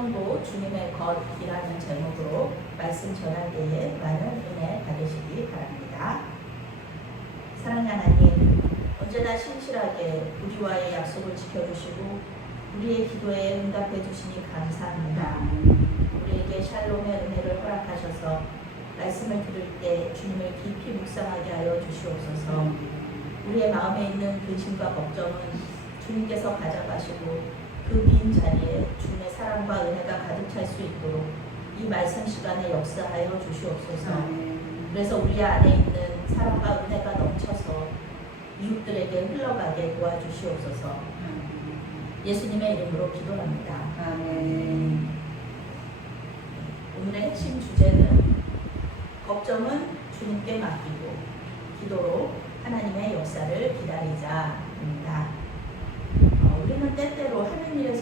영원도 주님의 것이라는 제목으로 말씀 전할 때에 많은 은혜 받으시기 바랍니다. 사랑하는 하나님, 언제나 신실하게 우리와의 약속을 지켜주시고 우리의 기도에 응답해 주시니 감사합니다. 우리에게 샬롬의 은혜를 허락하셔서 말씀을 들을 때 주님을 깊이 묵상하게 하여 주시옵소서. 우리의 마음에 있는 근심과 걱정은 주님께서 가져가시고 그 빈 자리에 주님의 사랑과 은혜가 가득 찰 수 있도록 이 말씀 시간에 역사하여 주시옵소서. 그래서 우리 안에 있는 사랑과 은혜가 넘쳐서 이웃들에게 흘러가게 도와주시옵소서. 예수님의 이름으로 기도합니다. 아멘. 오늘의 핵심 주제는 걱정은 주님께 맡기고 기도로 하나님의 역사를 기다리자입니다. 어, 우리는 때때로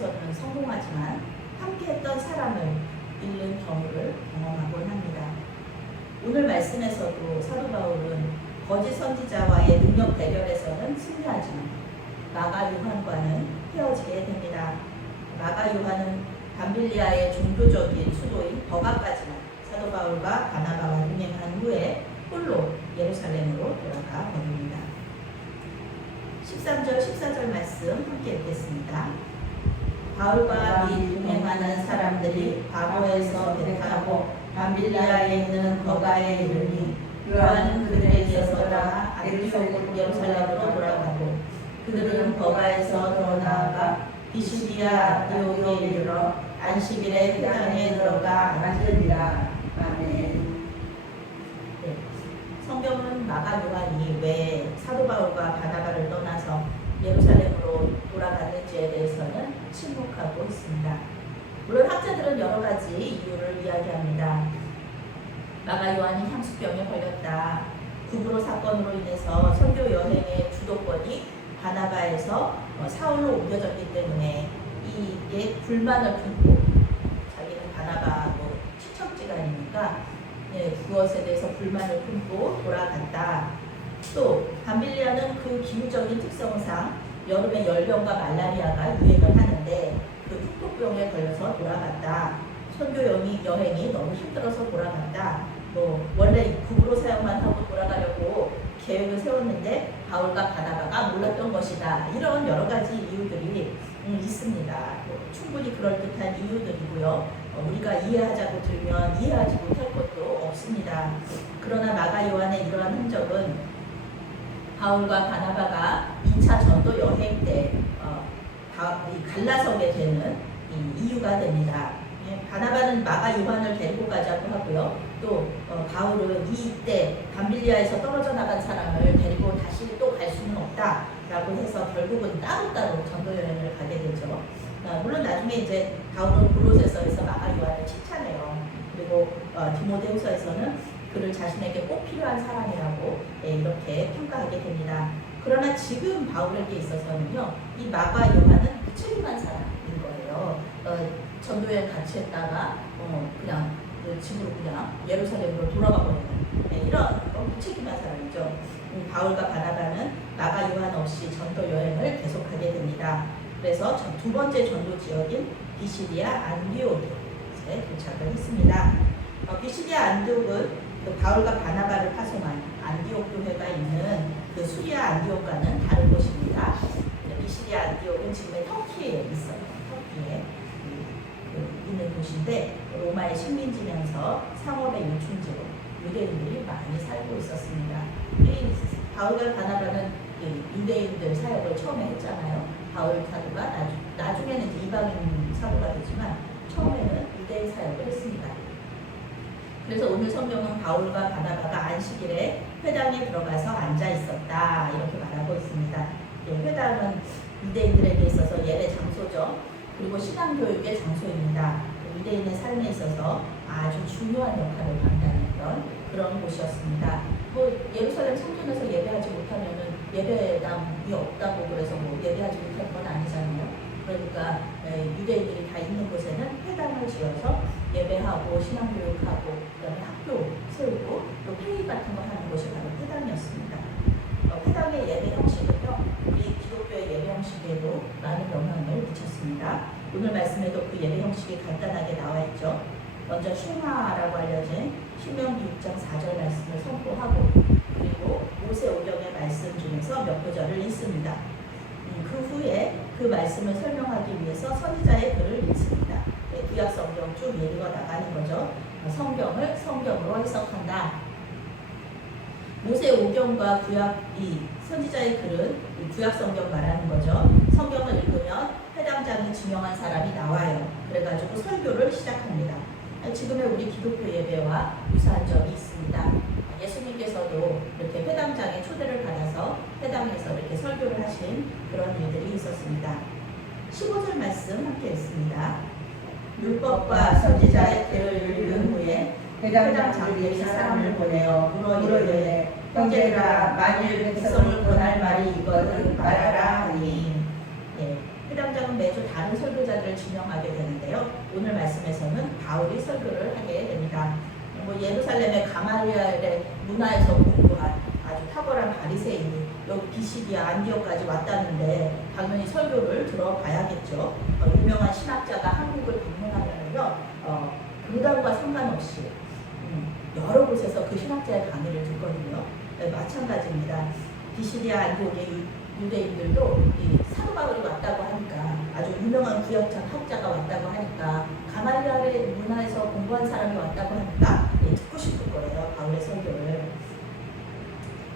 일에서는 성공하지만 함께했던 사람을 잃는 경우를 경험하곤 합니다. 오늘 말씀에서도 사도 바울은 거짓 선지자와의 능력 대결에서는 승리하지만 마가 요한과는 헤어지게 됩니다. 마가 요한은 밤빌리아의 종교적인 수도인 버가까지만 사도 바울과 바나바와 동행한 후에 홀로 예루살렘으로 돌아가 버립니다. 13절 14절 말씀 함께 읽겠습니다. 바울과 및 동행하는 사람들이 배 타고 밤빌리아에 있는 버가에 이르니 요한은 그들에게서 떠나 안디옥 예루살렘으로 돌아가고 그들은 버가에서 더 나아가 비시디아 안디옥에 이르러 안식일에 회당에 들어가 안하시리라. 아멘. 네. 성경은 마가 요한이 왜 사도 바울과 바나바를 떠나서 예루살렘으로 돌아갔는지에 대해서는 침묵하고 있습니다. 물론 학자들은 여러 가지 이유를 이야기합니다. 마가 요한이 향수병에 걸렸다. 구브로 사건으로 인해서 선교 여행의 주도권이 바나바에서 어, 사울로 옮겨졌기 때문에 이게 불만을 품고 자기는 바나바하고 친척지간이니까 예, 그것에 대해서 불만을 품고 돌아갔다. 또 밤빌리아는 그 기후적인 특성상 여름에 열병과 말라리아가 유행을 하는데 그 흉통병에 걸려서 돌아갔다. 선교 여행이, 여행이 너무 힘들어서 돌아갔다. 뭐 원래 국으로 사용만 하고 돌아가려고 계획을 세웠는데 바울과 바나바가 몰랐던 것이다. 이런 여러 가지 이유들이 음, 있습니다. 뭐 충분히 그럴 듯한 이유들이고요. 어, 우리가 이해하자고 들면 이해하지 못할 것도 없습니다. 그러나 마가 요한의 이러한 흔적은 바울과 바나바가 2차 전도 여행 때 어, 갈라서게 되는 이 이유가 됩니다. 예, 바나바는 마가 요한을 데리고 가자고 하고요. 또 어, 바울은 이때 밤빌리아에서 떨어져 나간 사람을 데리고 다시 또 갈 수는 없다라고 해서 결국은 따로따로 전도 여행을 가게 되죠. 어, 물론 나중에 이제 바울은 골로새서에서 마가 요한을 칭찬해요. 그리고 어, 디모데후서에서는 그를 자신에게 꼭 필요한 사람이라고 예, 이렇게 평가하게 됩니다. 그러나 지금 바울에게 있어서는요, 이 마가 요한은 무책임한 사람인 거예요. 어, 전도여행 같이 했다가 어, 그냥 그 집으로 그냥 예루살렘으로 돌아가 버리는 예, 이런 어, 무책임한 사람이죠. 음, 바울과 바나바는 마가 요한 없이 전도 여행을 계속하게 됩니다. 그래서 전- 두 번째 전도 지역인 비시디아 안디옥에 도착을 했습니다. 어, 비시디아 안디옥은 그 바울과 바나바를 파송한 안디옥 교회가 있는 그 수리아 안디옥과는 다른 곳입니다. 네, 비시디아 안디옥은 지금의 터키에 있어요. 터키에 그, 그 있는 곳인데 로마의 식민지면서 상업의 요충지로 유대인들이 많이 살고 있었습니다. 이 바울과 바나바는 이 유대인들 사역을 처음에 했잖아요. 바울 사도가 나중, 나중에는 이방인 사도가 되지만 처음에는 유대인 사역을 했습니다. 그래서 오늘 성경은 바울과 바나바가 안식일에 회당에 들어가서 앉아 있었다 이렇게 말하고 있습니다. 예, 회당은 유대인들에게 있어서 예배 장소죠. 그리고 신앙 교육의 장소입니다. 유대인의 삶에 있어서 아주 중요한 역할을 감당했던 그런 곳이었습니다. 뭐 예루살렘 성전에서 예배하지 못하면은 예배당이 없다고 그래서 뭐 예배하지 못할 건 아니잖아요. 그러니까 에, 유대인들이 다 있는 곳에는 회당을 지어서 예배하고 신앙교육하고 그다음에 학교 세우고 또 회의 같은 거 하는 곳이 바로 회당이었습니다. 어, 회당의 예배 형식은요 우리 기독교의 예배 형식에도 많은 영향을 미쳤습니다. 오늘 말씀에도 그 예배 형식이 간단하게 나와 있죠. 먼저 슈마라고 알려진 신명기 6장 4절 말씀을 선포하고 그리고 모세 오경의 말씀 중에서 몇 구절을 읽습니다. 음, 그 후에 그 말씀을 설명하기 위해서 선지자의 글을 읽습니다. 네, 구약 성경 쭉 읽어 나가는 거죠. 어, 성경을 성경으로 해석한다. 모세 오경과 구약 이 선지자의 글은 이 구약 성경 말하는 거죠. 성경을 읽으면 해당장이 지명한 사람이 나와요. 그래가지고 설교를 시작합니다. 아, 지금의 우리 기독교 예배와 유사한 점이 있습니다. 예수님께서도 이렇게 회당장에 초대를 받아서 회당에서 이렇게 설교를 하신 그런 일들이 있었습니다. 15절 말씀 함께 읽습니다. 율법과 선지자의 글을 읽은 후에 회당장들이 사람을 보내어 물어이르되 형제들아 만일 백성을 권할 말이 이거든 말하라 하니 예, 회당장은 매주 다른 설교자들을 지명하게 되는데요. 오늘 말씀에서는 바울이 설교를 하게 됩니다. 뭐 예루살렘의 가말리엘의 문화에서 공부한 아주 탁월한 바리새인이 여기 비시디아 안디오까지 왔다는데 당연히 설교를 들어봐야겠죠. 어, 유명한 신학자가 한국을 방문하면요, 어, 교단과 상관없이 음, 여러 곳에서 그 신학자의 강의를 듣거든요. 네, 마찬가지입니다. 비시디아 안디옥의 유- 유대인들도 이 사도 바울이 왔다고 하니까 아주 유명한 구역장 학자가 왔다고 하니까 가말리알의 문화에서 공부한 사람이 왔다고 하니까 예, 듣고 싶을 거예요 바울의 설교를.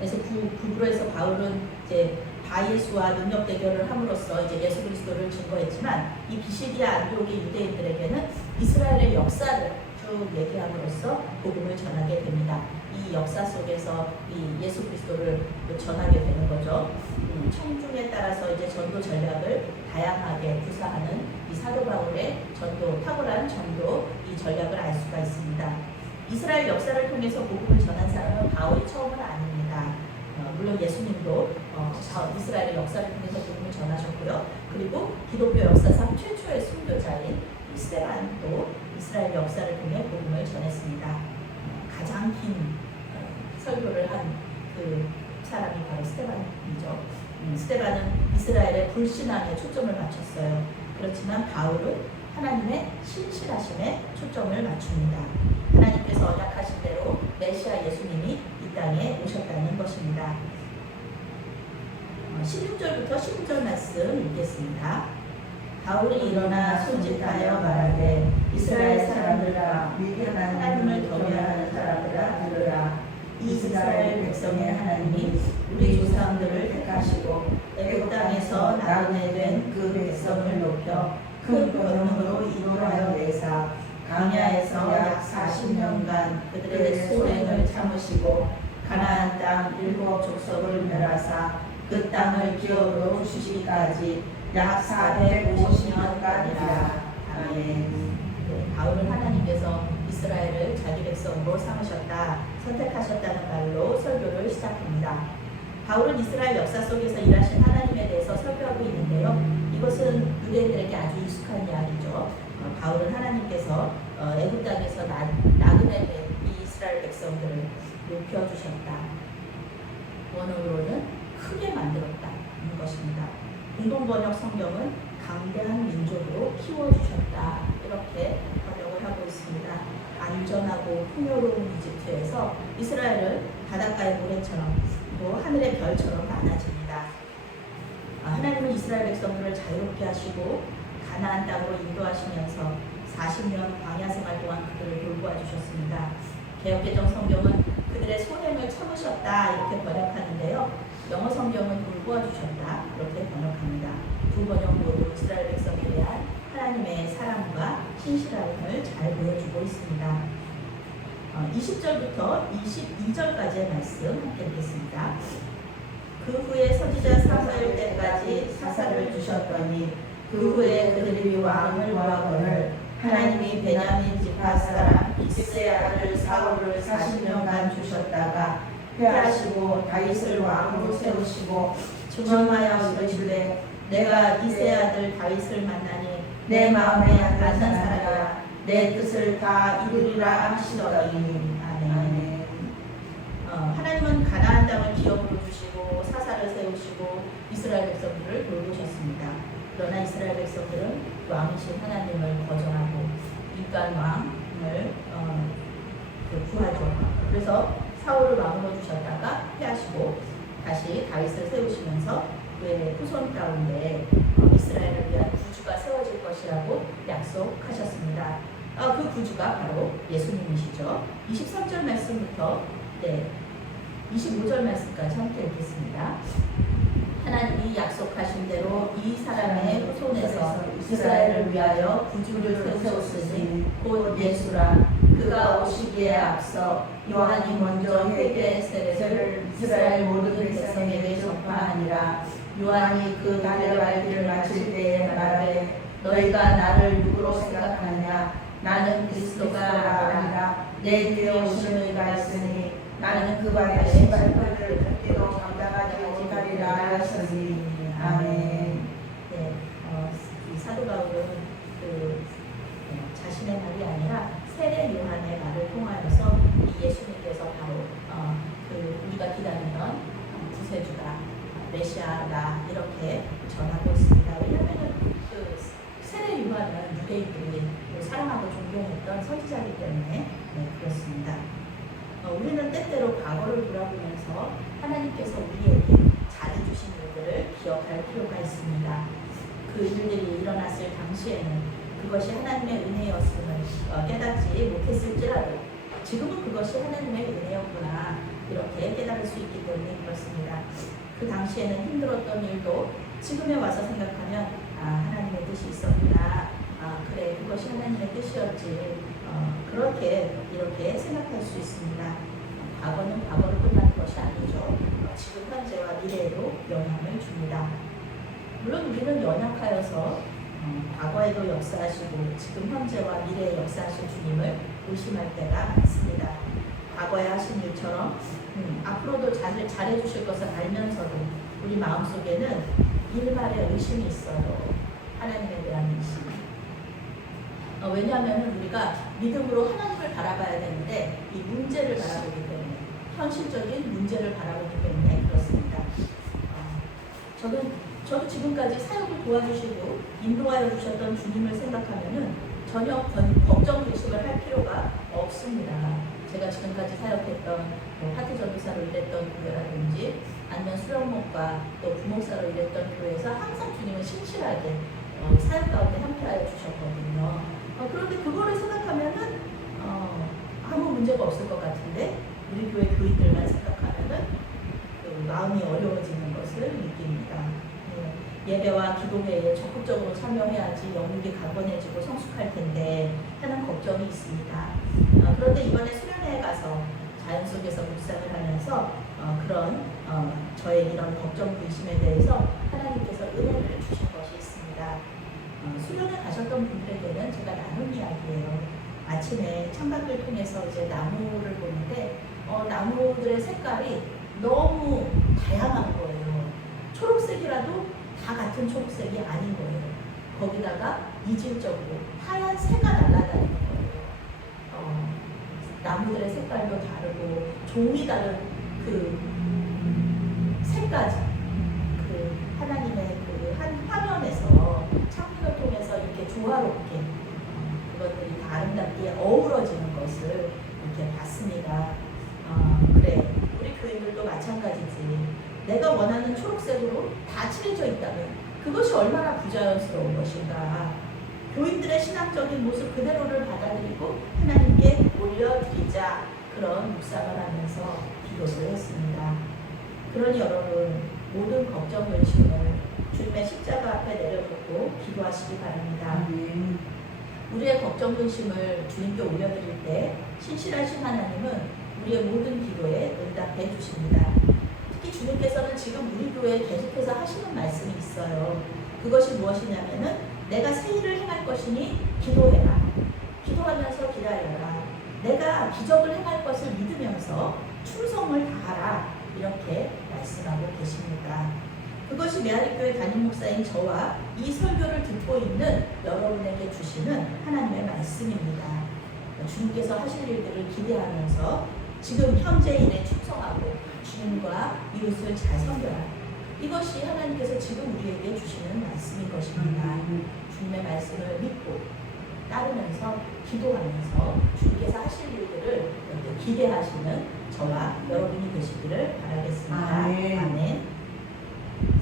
그래서 그 구부로에서 바울은 이제 바예수와 능력 대결을 함으로써 이제 예수 그리스도를 증거했지만 이 비시디아 안디옥의 유대인들에게는 이스라엘의 역사를 쭉 얘기함으로써 복음을 전하게 됩니다. 이 역사 속에서 이 예수 그리스도를 또 전하게 되는 거죠. 음, 청중에 따라서 이제 전도 전략을 다양하게 구사하는 이 사도 바울의 전도 탁월한 전도 이 전략을 알 수가 있습니다. 이스라엘 역사를 통해서 복음을 전한 사람은 바울이 처음은 아닙니다. 어, 물론 예수님도 어, 저 이스라엘의 역사를 통해서 복음을 전하셨고요. 그리고 기독교 역사상 최초의 순교자인 이 스테반도 이스라엘 역사를 통해 복음을 전했습니다. 어, 가장 긴 어, 설교를 한 그 사람이 바로 스테반이죠. 음, 스테반은 이스라엘의 불신앙에 초점을 맞췄어요. 그렇지만 바울은 하나님의 신실하심에 초점을 맞춥니다. 하나님께서 언약하신 대로 메시아 예수님이 이 땅에 오셨다는 것입니다. 어, 16절부터 19절 말씀 읽겠습니다. 바울이 일어나 손짓하여 말하되 이스라엘 사람들아 위대한 하나님을 경외하는 사람들아 들으라 이 이스라엘 백성의 하나님이 우리 조상들을 택하시고 애굽 땅에서 나그네 된 그 백성을 높여 큰 권능으로 인도하여 내사 강야에서 약 40년간 그들의 소행을 참으시고 가나안 땅 일곱 족속을 멸하사 그 땅을 기업으로 주시기까지 약 450년간이라 아멘. 네, 바울은 하나님께서 이스라엘을 자기 백성으로 삼으셨다, 선택하셨다는 말로 설교를 시작합니다. 바울은 이스라엘 역사 속에서 일하신 하나님에 대해서 설교하고 있는데요. 이것은 유대인들에게 아주 익숙한 이야기죠. 어, 바울은 하나님께서 어, 애굽 땅에서 나, 나그네 이스라엘 백성들을 높여주셨다. 원어로는 크게 만들었다는 것입니다. 공동번역 성경은 강대한 민족으로 키워주셨다. 이렇게 번역을 하고 있습니다. 안전하고 풍요로운 이집트에서 이스라엘은 바닷가의 모래처럼 또 하늘의 별처럼 많아집니다. 아, 하나님은 이스라엘 백성들을 자유롭게 하시고 가나안 땅으로 인도하시면서 40년 광야 생활 동안 그들을 돌보아 주셨습니다. 개혁개정 성경은 그들의 소행을 참으셨다 이렇게 번역하는데요. 영어 성경은 돌보아 주셨다 이렇게 번역합니다. 두 번역 모두 이스라엘 백성에 대한 하나님의 사랑과 신실함을 잘 보여주고 있습니다. 어, 20절부터 22절까지의 말씀 함께 읽겠습니다. 그 후에 선지자 사사일 때까지 사사를 주셨더니 그 후에 그들이 왕을 구하거늘 하나님이 베냐민 지파 사람 이스의 아들 사울을 40년간 주셨다가 패하시고 다윗을 왕으로 세우시고 증언하여 이르시되 내가 이세 아들 다윗을 만나니 내 마음에 안난 사람이라 내 뜻을 다 이루리라 하시더니. 아멘. 어, 하나님은 가나안 땅을 기업으로 주시고 사사를 세우시고 이스라엘 백성들을 돌보셨습니다. 그러나 이스라엘 백성들은 왕이신 하나님을 거절하고 인간 왕을 어, 그 구하죠. 그래서 사울을 왕으로 주셨다가 패하시고 다시 다윗을 세우시면서 그의 후손 가운데 어, 이스라엘을 위한 구주가 세워질 것이라고 약속하셨습니다. 아, 그 구주가 바로 예수님이시죠. 23절 말씀부터 네, 25절 말씀까지 함께 읽겠습니다. 하나님이 약속하신 대로 이 사람의 후손에서 이스라엘을 위하여 구주를 세우셨으니 곧 예수라. 그가 오시기에 앞서 요한이 먼저 회개의 세례를 이스라엘 모든 백성에게 전파하니라. 요한이 그 달려갈길을 마칠 때에 말하되 너희가 나를 누구로 생각하느냐? 나는 그리스도가 아니라 내 뒤에 오시는 이가 있으니 나는 그와 같이 감당하지 아멘 네, 어, 이 사도 바울은 그 어, 자신의 말이 아니라 세례 요한의 말을 통하여서 이 예수님께서 바로 어, 그 우리가 기다리는 어, 구세주다 메시아다 이렇게 전하고 있습니다. 왜냐하면 그 세례 요한은 유대인들이 사랑하고 존경했던 선지자이기 때문에 네, 그렇습니다. 어, 우리는 때때로 과거를 돌아보면서 하나님께서 우리에게 주신 일들을 기억할 필요가 있습니다. 그 일들이 일어났을 당시에는 그것이 하나님의 은혜였음을 어, 깨닫지 못했을지라도 지금은 그것이 하나님의 은혜였구나 이렇게 깨달을 수 있기 때문에 그렇습니다. 그 당시에는 힘들었던 일도 지금에 와서 생각하면 아 하나님의 뜻이 있었구나 아 그래 그것이 하나님의 뜻이었지 어, 그렇게 이렇게 생각할 수 있습니다. 과거는 과거로 끝나는 것이 아니죠. 어, 지금 현재와 미래에도 영향을 줍니다. 물론 우리는 연약하여서 어, 과거에도 역사하시고 지금 현재와 미래에 역사하실 주님을 의심할 때가 많습니다. 과거에 하신 일처럼 음, 앞으로도 잘, 잘해주실 것을 알면서도 우리 마음속에는 일말의 의심이 있어요. 하나님에 대한 의심. 어, 왜냐하면 우리가 믿음으로 하나님을 바라봐야 되는데 이 문제를 바라보기 때문에 현실적인 문제를 바라보기 때문에 그렇습니다. 어, 저는 저도 지금까지 사역을 도와주시고 인도하여 주셨던 주님을 생각하면은 전혀 건- 걱정 의식을 할 필요가 없습니다. 제가 지금까지 사역했던 뭐 파트 전도사로 일했던 교회라든지 아니면 수련목과 또 부목사로 일했던 교회에서 항상 주님은 신실하게 어, 사역 가운데 함께하여 주셨거든요. 어, 그런데 그거를 생각하면은 어, 아무 문제가 없을 것 같은데 우리 교회 교인들만 생각하면은 그 마음이 어려워지는 것을 느낍니다. 예, 예배와 기도회에 적극적으로 참여해야지 영육이 강건해지고 성숙할 텐데 하는 걱정이 있습니다. 어, 그런데 이번에 수련회에 가서 자연 속에서 묵상을 하면서 어, 그런 어, 저의 이런 걱정 근심에 대해서 하나님께서 은혜를 주신 것이 있습니다. 어, 수련회 가셨던 분들에게는 제가 나눈 이야기예요. 아침에 창밖을 통해서 이제 나무를 보는데 어, 나무들의 색깔이 너무 다양한 거예요. 초록색이라도 다 같은 초록색이 아닌 거예요. 거기다가 이질적으로 하얀 새가 날아다니는 거예요. 어, 나무들의 색깔도 다르고 종이 다른 그 색까지 그 하나님의 그 한 화면에서 창문을 통해서 이렇게 조화롭게 어, 그것들이 다 아름답게 어우러지는 것을 이렇게 봤습니다. 어, 그래 우리 교인들도 마찬가지지. 내가 원하는 초록색으로 다 칠해져 있다면 그것이 얼마나 부자연스러운 것인가. 교인들의 신앙적인 모습 그대로를 받아들이고 하나님께 올려드리자 그런 묵상을 하면서 기도를 했습니다. 그러니 여러분 모든 걱정 근심을 주님의 십자가 앞에 내려놓고 기도하시기 바랍니다. 아멘 우리의 걱정 근심을 주님께 올려드릴 때 신실하신 하나님은 우리의 모든 기도에 응답해 주십니다. 특히 주님께서는 지금 우리 교회에 계속해서 하시는 말씀이 있어요. 그것이 무엇이냐면은 내가 새 일을 행할 것이니 기도해라. 기도하면서 기다려라. 내가 기적을 행할 것을 믿으면서 충성을 다하라. 이렇게 말씀하고 계십니다. 그것이 메아리교회 담임 목사인 저와 이 설교를 듣고 있는 여러분에게 주시는 하나님의 말씀입니다. 주님께서 하실 일들을 기대하면서 지금 현재 일에 충성하고 주님과 이웃을 잘 섬겨라. 이것이 하나님께서 지금 우리에게 주시는 말씀인 것입니다. 주님의 말씀 말씀을 믿고 따르면서 기도하면서 주님께서 하실 일들을 기대하시는 저와 여러분이 되시기를 바라겠습니다. 아멘. 아멘.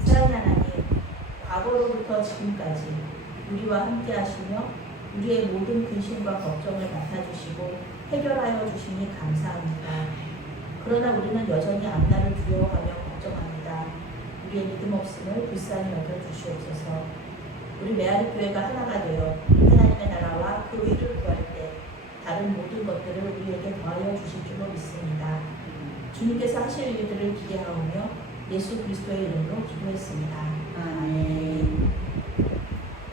사랑하는 하나님, 과거로부터 지금까지 우리와 함께 하시며 우리의 모든 근심과 걱정을 맡아주시고 해결하여 주시니 감사합니다. 그러나 우리는 여전히 앞날을 두려워하며 걱정합니다. 우리의 믿음 없음을 불쌍히 여겨 주시옵소서. 우리 메아리 교회가 하나가 되어 하나님의 나라와 그 의를 구할 때 다른 모든 것들을 우리에게 더하여 주실 줄로 믿습니다. 주님께서 하실 일들을 기대하오며 예수 그리스도의 이름으로 기도했습니다. 아멘.